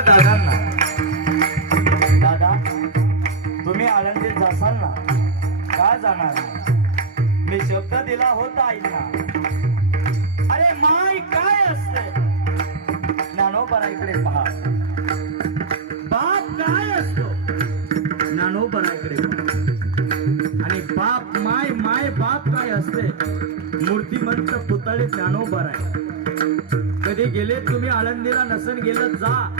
दादांना. दादा तुम्ही आनंदीत जासाल ना? का जाणार मी शब्द दिला होता आईना अरे माय काय असते? नानोबरा इकडे पहा. बाप काय असतो? नानोबरा इकडे पहा. आणि बाप माय माय बाप काय असते? मूर्तिमंत पुतळे ज्ञानोबर आहे. कधी गेले तुम्ही आळंदीला नसन गेलं जा.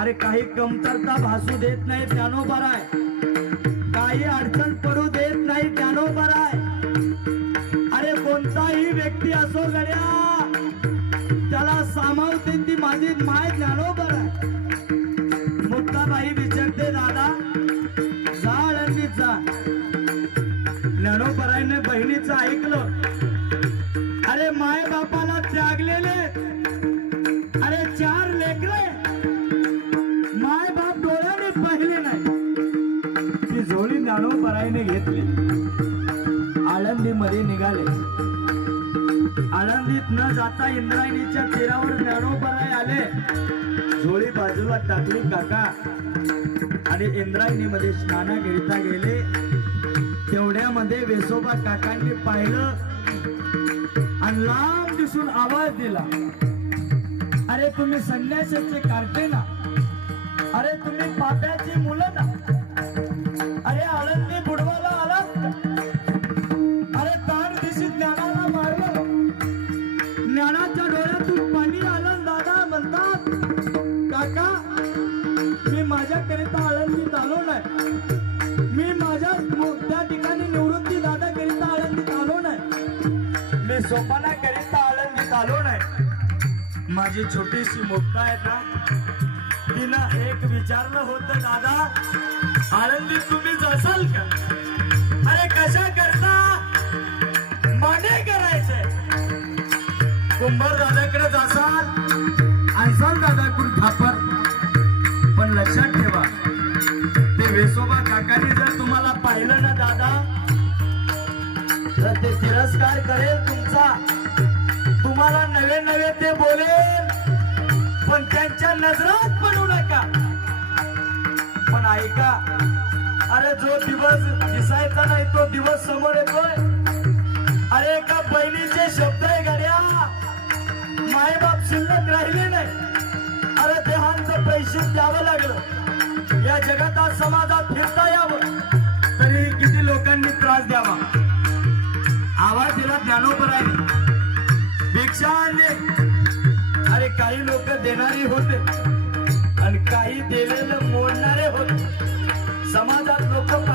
अरे काही कमतरता भासू देत नाही ज्ञानोबर आहे काही अडचण पडू देत नाही ज्ञानोबर आहे अरे कोणताही व्यक्ती असो गड्या त्याला सामावते ती माझी माय ज्ञानोबर आहे मुक्ताबाई विचारते दादा जा आळंदीत जा. ज्ञानोबरायने बहिणीचं ऐकलं. अरे माय बापाला त्यागलेले. जोडी ज्ञानोबरायने घेतली. आळंदी मध्ये निघाले. आळंदीत न जाता इंद्रायणीच्या तीरावर ज्ञानोबराय आले. झोळी बाजूला टाकली काका. आणि इंद्रायणी मध्ये स्नानागिरीता गेले. तेवढ्यामध्ये वेसोबा काकांनी पाहिलं. आणि लांब दिसून आवाज दिला. अरे तुम्ही संन्यासाचे कार्टे ना अरे तुम्ही पाप्याची मुलं मी सोपाना आलं मी आलो नाही माझी छोटीशी मुक्ता आहे ना तिनं एक विचारलं होतं दादा आनंदी तुम्ही जसाल का? अरे कशा करता? माने करायचे. कुंभार दादाकडे जासाल. आणसाल दादाकडून थापर पण लक्षात ठेवा ते वेसोबा काकाने जर तुम्हाला पाहिलं ना दादा ते बोलेल पण त्यांच्या नजरात पडू नका. पण ऐका अरे जो दिवस दिसायचा नाही तो दिवस समोर येतोय. अरे एका बहिणीचे शब्द आहे गड्या. मायबाप शिल्लक राहिले नाही. अरे देहांचं पैसे द्यावं लागलं. या जगात आज समाजात फिरता यावं. तरी किती लोकांनी त्रास द्यावा. आवाज दिला ज्ञानोपर आहे देणारे होते. आणि काही दिलेलं मोडणारे होते. समाजात लोक